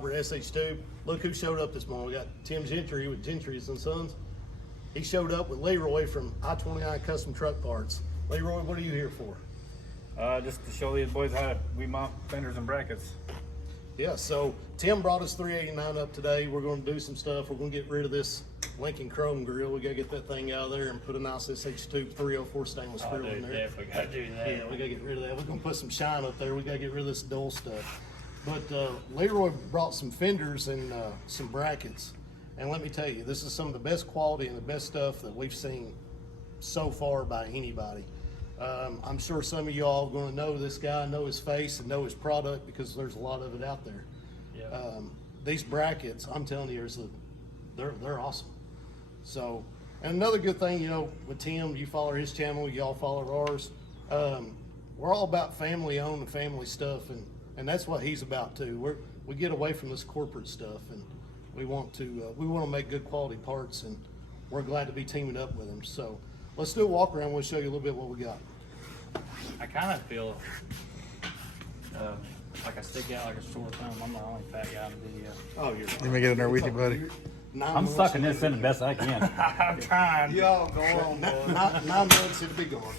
Robert SH2. Look who showed up this morning. We got Tim Gentry with Gentry's and Sons. He showed up with Leroy from I29 Custom Truck Parts. Leroy, what are you here for? Just to show these boys how we mount fenders and brackets. Yeah, so Tim brought us 389 up today. We're going to do some stuff. We're going to get rid of this Lincoln Chrome grill. We got to get that thing out of there and put a nice SH2 304 stainless grill in there. Definitely got to do that. Yeah, we got to get rid of that. We're going to put some shine up there. We got to get rid of this dull stuff. But Leroy brought some fenders and some brackets. And let me tell you, this is some of the best quality and the best stuff that we've seen so far by anybody. I'm sure some of y'all are going to know this guy, know his face, and know his product because there's a lot of it out there. Yeah. These brackets, I'm telling you, they're awesome. So, and another good thing, you know, with Tim, you follow his channel, y'all follow ours. We're all about family-owned and family stuff, and that's what he's about too. We get away from this corporate stuff, and we want to make good quality parts, and we're glad to be teaming up with him. So, let's do a walk around. We'll show you a little bit what we got. I kind of feel like I stick out like a sore thumb. I'm the only fat guy in the video. Oh, you're right. Let me get in there with you, buddy. I'm sucking this in the best I can. I'm trying. Y'all go on, boy. 9 months it'll be gone.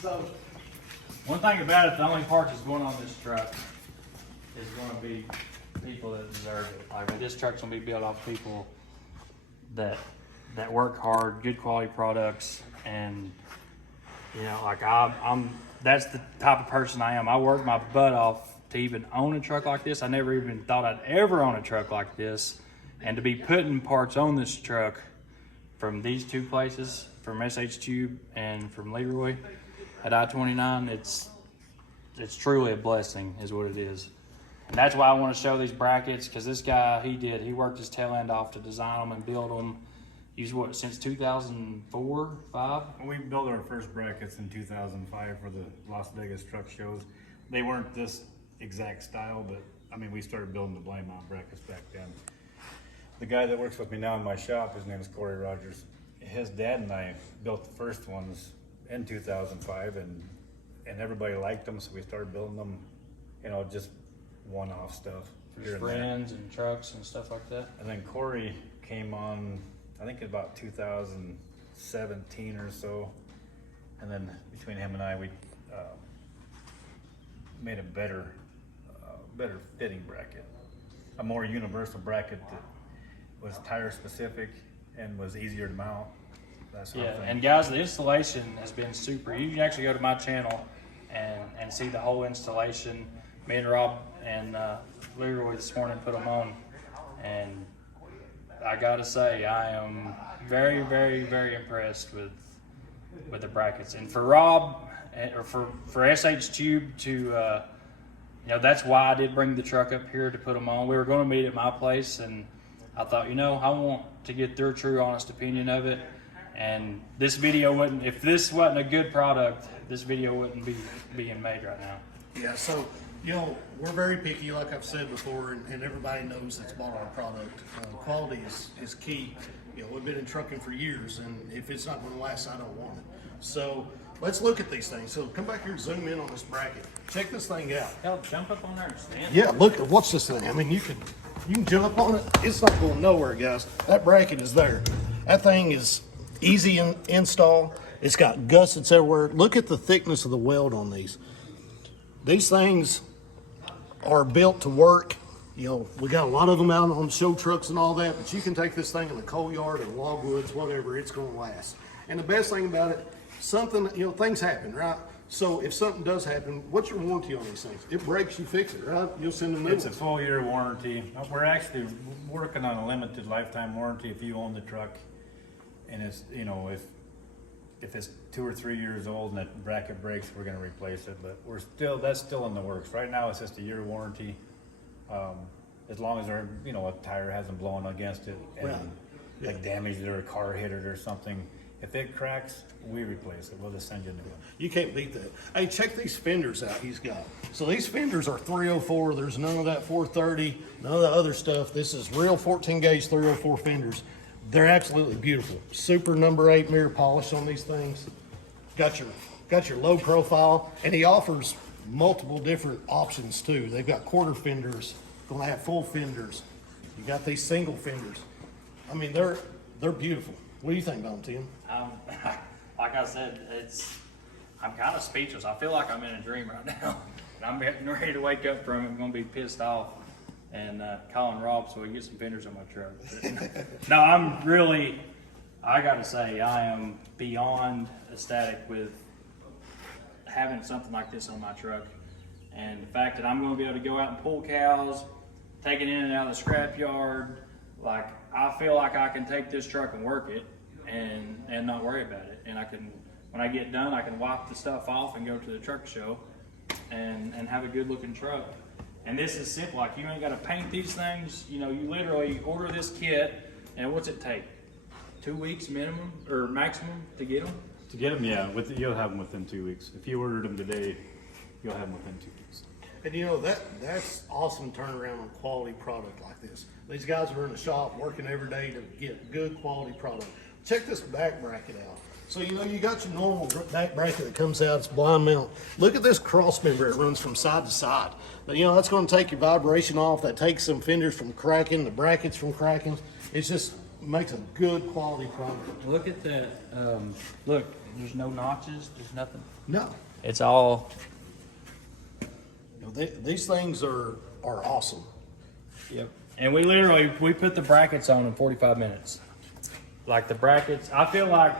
So, One thing about it, the only part that's going on this truck is going to be people that deserve it. Like this truck's going to be built off people that work hard, good quality products, and you know, like that's the type of person I am. I work my butt off to even own a truck like this. I never even thought I'd ever own a truck like this, and to be putting parts on this truck from these two places, from SH Tube and from Leroy at I29, it's truly a blessing, is what it is. And that's why I want to show these brackets, because this guy, he worked his tail end off to design them and build them. He's what, since 2004, 5? We built our first brackets in 2005 for the Las Vegas truck shows. They weren't this exact style, but I mean, we started building the blind mount brackets back then. The guy that works with me now in my shop, his name is Corey Rogers. His dad and I built the first ones in 2005, and everybody liked them, so we started building them, you know, just one-off stuff. For friends and trucks and stuff like that. And then Corey came on, I think about 2017 or so, and then between him and I, we made a better fitting bracket, a more universal bracket that was tire specific and was easier to mount. That sort of thing. And guys, the installation has been super. You can actually go to my channel and see the whole installation. Me and Rob and Leroy this morning put them on, and I gotta say, I am very, very, very impressed with the brackets. And for Rob, or for SH Tube to, you know, that's why I did bring the truck up here to put them on. We were going to meet at my place, and I thought, you know, I want to get their true, honest opinion of it. And this video wouldn't, if this wasn't a good product, this video wouldn't be being made right now. yeah, so, you know, we're very picky, like I've said before, and everybody knows that's bought our product. Quality is key. You know, we've been in trucking for years, and if it's not going to last, I don't want it. So let's look at these things. So come back here and zoom in on this bracket. Check this thing out. Hell, jump up on there and stand. Yeah, look, watch this thing. I mean, you can jump on it. It's not going nowhere, guys. That bracket is there. That thing is easy install. It's got gussets everywhere. Look at the thickness of the weld on these. These things are built to work. You know, we got a lot of them out on show trucks and all that, but you can take this thing in the coal yard or logwoods, whatever, it's going to last. And the best thing about it, things happen, right? So if something does happen, what's your warranty on these things? It breaks, you fix it, right? You'll send them new It's a ones. full year warranty. We're actually working on a limited lifetime warranty if you own the truck, and it's, you know, if it's 2 or 3 years old and that bracket breaks, we're going to replace it. But that's still in the works. Right now, it's just a year warranty, as long as a tire hasn't blown against it and like damaged it or a car hit it or something. If it cracks, we replace it. We'll just send you a new one. You can't beat that. Hey, check these fenders out he's got. So these fenders are 304. There's none of that 430, none of the other stuff. This is real 14 gauge 304 fenders. They're absolutely beautiful. Super number 8 mirror polish on these things. Got your low profile, and he offers multiple different options too. They've got quarter fenders, gonna have full fenders. You got these single fenders. I mean, they're beautiful. What do you think about them, Tim? Like I said, I'm kind of speechless. I feel like I'm in a dream right now. I'm getting ready to wake up from it. I'm gonna be pissed off and calling Rob so we can get some fenders on my truck. But, no, I gotta say, I am beyond ecstatic with having something like this on my truck. And the fact that I'm gonna be able to go out and pull cows, take it in and out of the scrap yard, like, I feel like I can take this truck and work it and not worry about it. And when I get done, I can wipe the stuff off and go to the truck show and have a good looking truck. And this is simple, like, you ain't gotta paint these things. You know, you literally order this kit, and what's it take? 2 weeks minimum or maximum to get them? To get them, yeah, you'll have them within 2 weeks. If you ordered them today, you'll have them within 2 weeks. And you know, that's awesome turnaround on quality product like this. These guys are in the shop working every day to get good quality product. Check this back bracket out. So, you know, you got your normal back bracket that comes out, it's blind mount. Look at this cross member, it runs from side to side. But you know, that's gonna take your vibration off, that takes some fenders from cracking, the brackets from cracking. It's just makes a good quality product. Look at that. Look, there's no notches, there's nothing. No, It's all, you know, these things are awesome. yep. And we put the brackets on in 45 minutes. Like the brackets, I feel like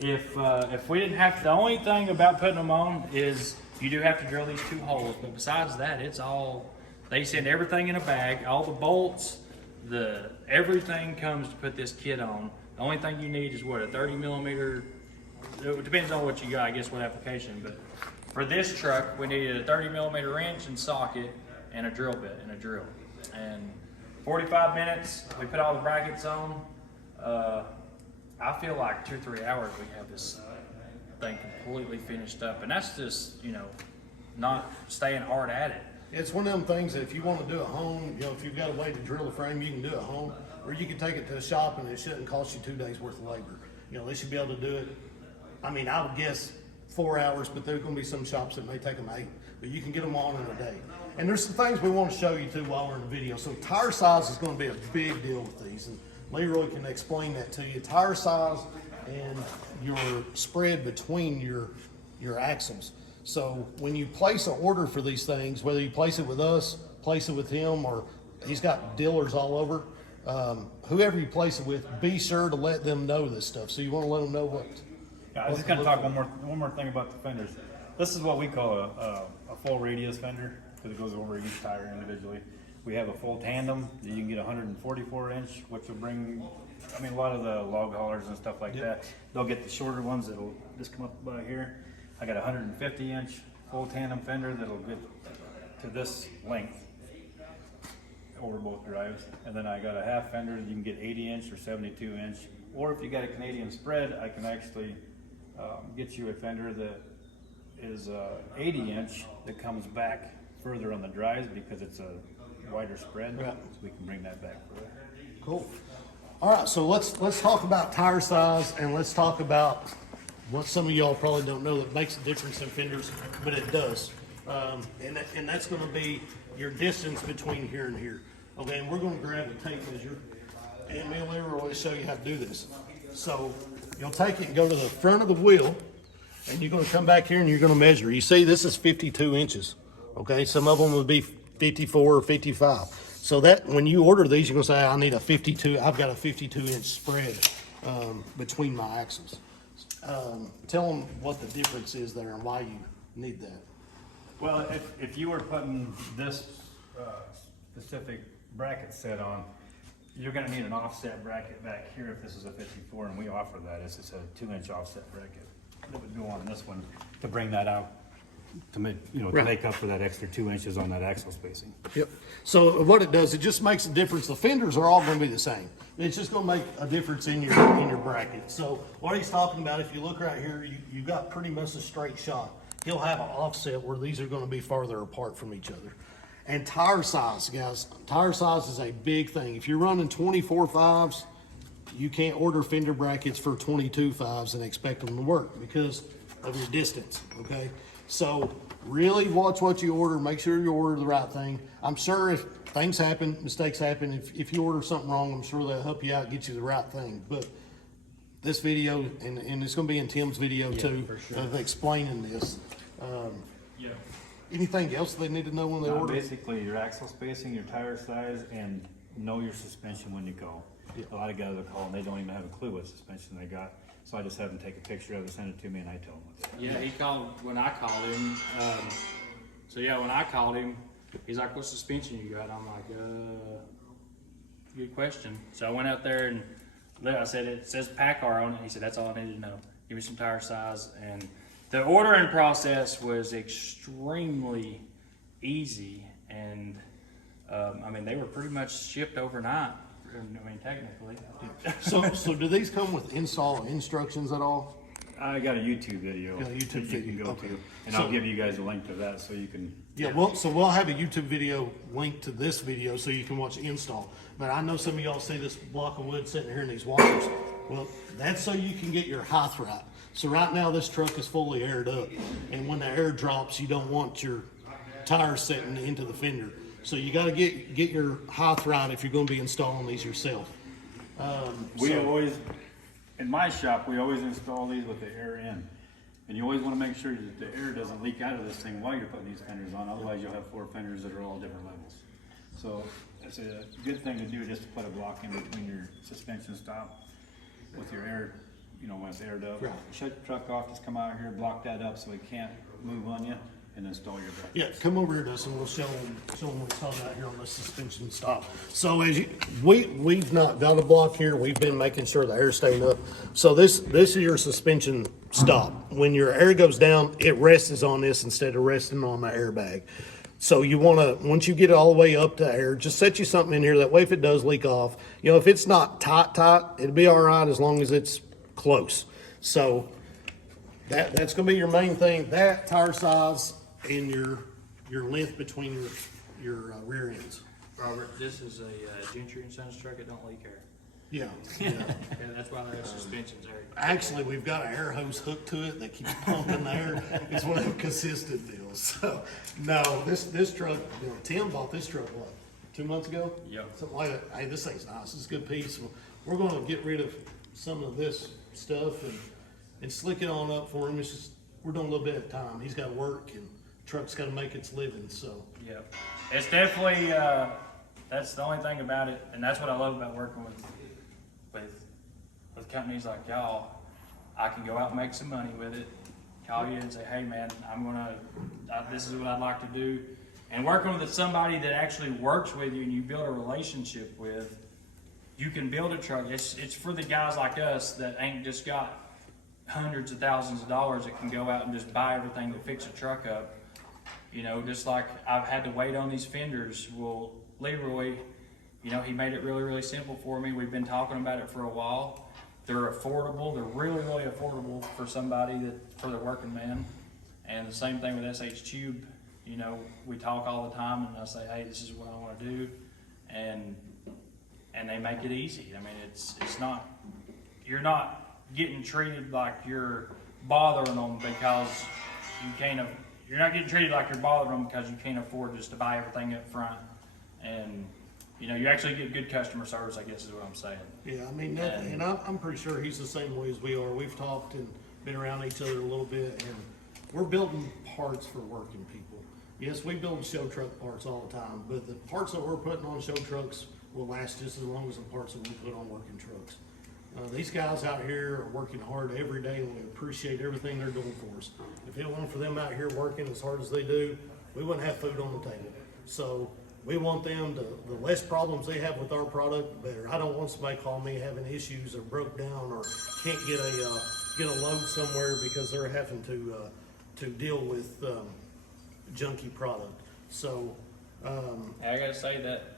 if we didn't have, the only thing about putting them on is you do have to drill these 2 holes, but besides that, it's all, they send everything in a bag, all the bolts, everything comes to put this kit on. The only thing you need is what, a 30 millimeter, it depends on what you got, I guess what application, but for this truck, we needed a 30 millimeter wrench and socket and a drill bit and a drill. And 45 minutes, we put all the brackets on. I feel like 2-3 hours we have this thing completely finished up, and that's just, you know, not staying hard at it. It's one of them things that if you want to do a home, you know, if you've got a way to drill a frame, you can do a home, or you can take it to the shop and it shouldn't cost you 2 days worth of labor. You know, they should be able to do it. I mean, I would guess 4 hours, but there's going to be some shops that may take them 8, but you can get them on in a day. And there's some things we want to show you too while we're in the video. So tire size is going to be a big deal with these, and Leroy can explain that to you. Tire size and your spread between your axles. So when you place an order for these things, whether you place it with us, place it with him, or he's got dealers all over, whoever you place it with, be sure to let them know this stuff. So you want to let them know what. Yeah, I was just gonna talk one more thing about the fenders. This is what we call a full radius fender, because it goes over each tire individually. We have a full tandem that you can get 144 inch, which will bring, I mean, a lot of the log haulers and stuff like that, they'll get the shorter ones that'll just come up by here. I got a 150 inch full tandem fender that'll get to this length over both drives. And then I got a half fender that you can get 80 inch or 72 inch. Or if you got a Canadian spread, I can actually get you a fender that is 80 inch that comes back further on the drives because it's a wider spread, Yeah. so we can bring that back further. Cool. All right, so let's talk about tire size, and let's talk about what some of y'all probably don't know that makes a difference in fenders, but it does. And that's going to be your distance between here and here. Okay, and we're going to grab a tape measure, and me and Leroy will show you how to do this. So you'll take it and go to the front of the wheel, and you're going to come back here and you're going to measure. You see, this is 52 inches. Okay, some of them would be 54 or 55. So that when you order these, you're gonna say, I need a 52, I've got a 52 inch spread between my axles. Tell them what the difference is there and why you need that. Well, if you were putting this specific bracket set on, you're gonna need an offset bracket back here if this is a 54, and we offer that. It's just a 2-inch offset bracket that would go on this one to bring that out, to make, you know, to make up for that extra 2 inches on that axle spacing. Yep. So what it does, it just makes a difference. The fenders are all going to be the same. It's just going to make a difference in your bracket. So what he's talking about, if you look right here, you got pretty much a straight shot. He'll have an offset where these are going to be farther apart from each other. And tire size, guys, tire size is a big thing. If you're running 24 5s, you can't order fender brackets for 22 5s and expect them to work, because of your distance, okay? So really watch what you order, make sure you order the right thing. I'm sure if things happen, mistakes happen, if you order something wrong, I'm sure they'll help you out, get you the right thing. But this video, and it's gonna be in Tim's video too, for sure. of explaining this. Yeah. Anything else they need to know when they order? Basically, your axle spacing, your tire size, and know your suspension when you go. Yeah. A lot of guys will call and they don't even have a clue what suspension they got. So I just have them take a picture of it, send it to me, and I tell them what they got. Yeah, he called when I called him. So yeah, when I called him, he's like, "What suspension you got?" I'm like, good question." So I went out there and I said, "It says PACCAR on it." He said, "That's all I needed to know. Give me some tire size." And the ordering process was extremely easy, and I mean, they were pretty much shipped overnight. I mean, technically. So do these come with install instructions at all? I got a YouTube video Got a YouTube that you video, can go okay. to, and So- I'll give you guys a link to that so you can. Yeah, well, so we'll have a YouTube video linked to this video so you can watch the install. But I know some of y'all see this block of wood sitting here in these washers. Well, that's so you can get your height right. So right now this truck is fully aired up, and when the air drops, you don't want your tires setting into the fender. So you got to get your height right if you're going to be installing these yourself. We always, in my shop, we always install these with the air in. And you always want to make sure that the air doesn't leak out of this thing while you're putting these fenders on, otherwise you'll have 4 fenders that are all different levels. So it's a good thing to do, just to put a block in between your suspension stop with your air, you know, when it's aired up. Right. Shut your truck off, just come out here, block that up so it can't move on you, and install your brake. Yeah, come over here, Dustin. We'll show them what's talking about here on the suspension stop. So as you, we've not got a block here. We've been making sure the air's staying up. So this is your suspension stop. When your air goes down, it rests on this instead of resting on the airbag. So you want to, once you get it all the way up to air, just set you something in here. That way, if it does leak off, you know, if it's not tight, it'll be all right as long as it's close. So that's going to be your main thing. That tire size and your length between your rear ends. Robert, this is a Gentry and Sons truck. It don't leak air. Yeah. Yeah, that's why they have suspensions there. Actually, we've got an air hose hooked to it that keeps pumping the air. It's one of the consistent deals. So, no, this truck, you know, Tim bought this truck, what, 2 months ago? Yep. Something like that. Hey, this thing's nice. It's a good piece. We're going to get rid of some of this stuff and slick it on up for him. It's just, we're doing a little bit at a time. He's got to work and truck's got to make its living, so. Yep. It's definitely, that's the only thing about it, and that's what I love about working with companies like y'all. I can go out and make some money with it, call you and say, hey man, this is what I'd like to do. And working with somebody that actually works with you and you build a relationship with, you can build a truck. It's for the guys like us that ain't just got hundreds of thousands of dollars that can go out and just buy everything to fix a truck up. You know, just like I've had to wait on these fenders. Well, Leroy, you know, he made it really, really simple for me. We've been talking about it for a while. They're affordable. They're really, really affordable for somebody for the working man. And the same thing with SH Tube. You know, we talk all the time, and I say, hey, this is what I want to do, and they make it easy. I mean, it's not, you're not getting treated like you're bothering them because you can't. You're not getting treated like you're bothering them because you can't afford just to buy everything up front. And you know, you actually get good customer service, I guess is what I'm saying. Yeah, I mean, and I'm pretty sure he's the same way as we are. We've talked and been around each other a little bit, and we're building parts for working people. Yes, we build show truck parts all the time, but the parts that we're putting on show trucks will last just as long as the parts that we put on working trucks. These guys out here are working hard every day, and we appreciate everything they're doing for us. If it weren't for them out here working as hard as they do, we wouldn't have food on the table. So we want them to, the less problems they have with our product, the better. I don't want somebody calling me having issues or broke down or can't get a load somewhere because they're having to deal with junky product. So I gotta say that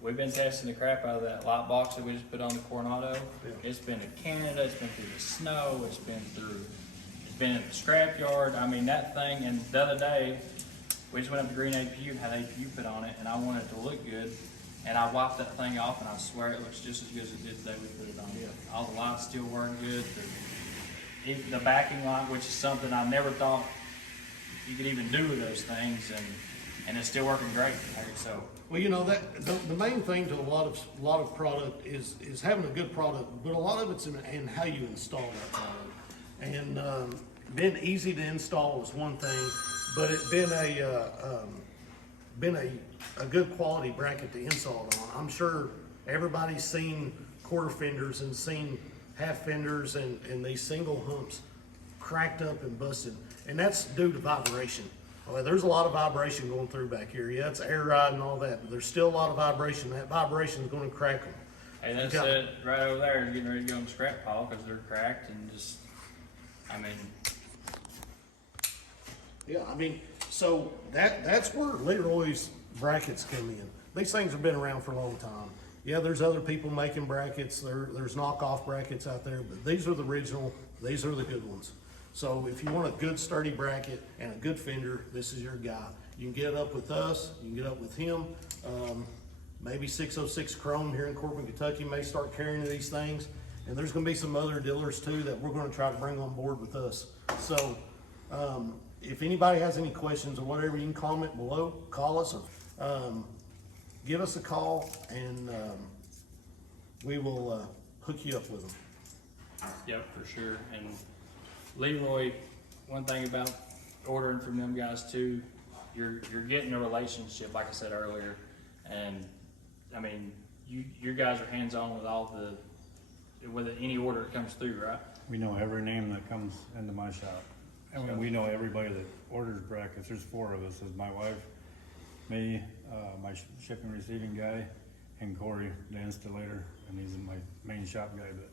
we've been testing the crap out of that light box that we just put on the Coronado. Yeah. It's been to Canada, it's been through the snow, it's been in the scrapyard. I mean, that thing, and the other day, we just went up to Green APU and had APU put on it, and I wanted it to look good. And I wiped that thing off, and I swear it looks just as good as it did the day we put it on. Yeah. All the lights still work good. the backing lot, which is something I never thought you could even do with those things, and it's still working great. So Well, you know, that the main thing to a lot of product is having a good product, but a lot of it's in how you install that product. And being easy to install is one thing, but it been a good quality bracket to install it on. I'm sure everybody's seen quarter fenders and seen half fenders and these single humps cracked up and busted, and that's due to vibration. Well, there's a lot of vibration going through back here. Yeah, it's air ride and all that, but there's still a lot of vibration. That vibration is going to crack them. hey, that's it right over there. Getting ready to go in the scrap pile because they're cracked and just, I mean, Yeah, I mean, so that's where Leroy's brackets come in. These things have been around for a long time. Yeah, there's other people making brackets. There's knockoff brackets out there, but these are the original. These are the good ones. So if you want a good sturdy bracket and a good fender, this is your guy. You can get it up with us. You can get up with him. Maybe 606 Chrome here in Corbin, Kentucky may start carrying these things. And there's going to be some other dealers too that we're going to try to bring on board with us. So if anybody has any questions or whatever, you can comment below, call us, or give us a call, and we will hook you up with them. yep, for sure. And Leroy, one thing about ordering from them guys too, you're getting a relationship, like I said earlier, and I mean, your guys are hands on with any order that comes through, right? We know every name that comes into my shop. I mean, we know everybody that orders brackets. There's 4 of us. There's my wife, me, my shipping receiving guy, and Corey, the installator, and he's my main shop guy. But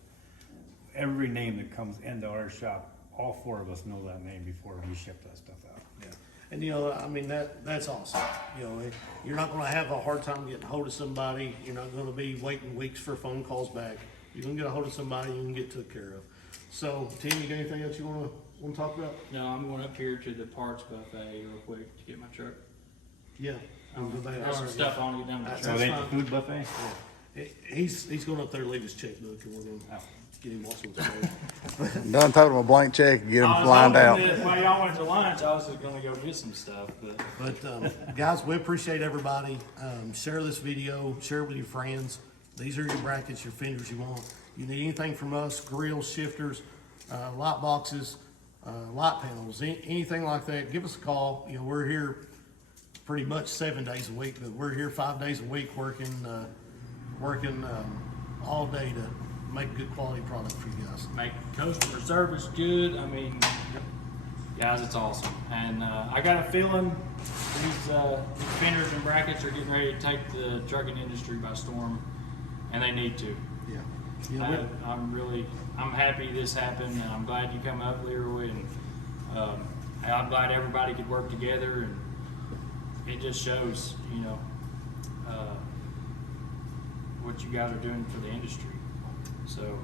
every name that comes into our shop, all 4 of us know that name before we ship that stuff out. Yeah. And you know, I mean, that's awesome. You know, you're not going to have a hard time getting a hold of somebody. You're not going to be waiting weeks for phone calls back. You can get a hold of somebody, you can get took care of. So, Tim, you got anything else you want to talk about? No, I'm going up here to the parts buffet real quick to get my truck. Yeah. There's some stuff I want to get done with the So truck. they the food buffet? He's going up there to leave his checkbook, and we're going to get him also. Done told him a blank check and get him I was lined hoping out. that while y'all went to lunch, I was just gonna go get some stuff, but But guys, we appreciate everybody. Share this video, share it with your friends. These are your brackets, your fenders you want. You need anything from us, grills, shifters, light boxes, light panels, anything like that, give us a call. You know, we're here pretty much 7 days a week, but we're here 5 days a week working all day to make good quality product for you guys. make customer service good. I mean, guys, it's awesome. And I got a feeling these fenders and brackets are getting ready to take the trucking industry by storm, and they need to. Yeah. Yeah, I'm happy this happened, and I'm glad you come up, Leroy, and I'm glad everybody could work together, and it just shows, you know, what you guys are doing for the industry. So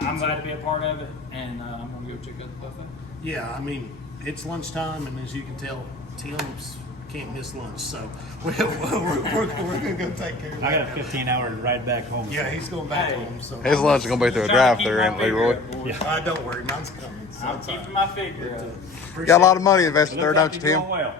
I'm glad to be a part of it, and I'm gonna go check out the buffet. yeah, I mean, it's lunchtime, and as you can tell, Tim's can't miss lunch, so we're gonna go take care of that. I got a 15-hour ride back home. Yeah, he's going back Hey. home, so. His lunch is gonna be through a drive-through, ain't Leroy? Don't worry, mine's coming. So I'm it's all keeping right. my figure. Appreciate Got a lot of money invested It there, looks like don't you, you're Tim? doing well.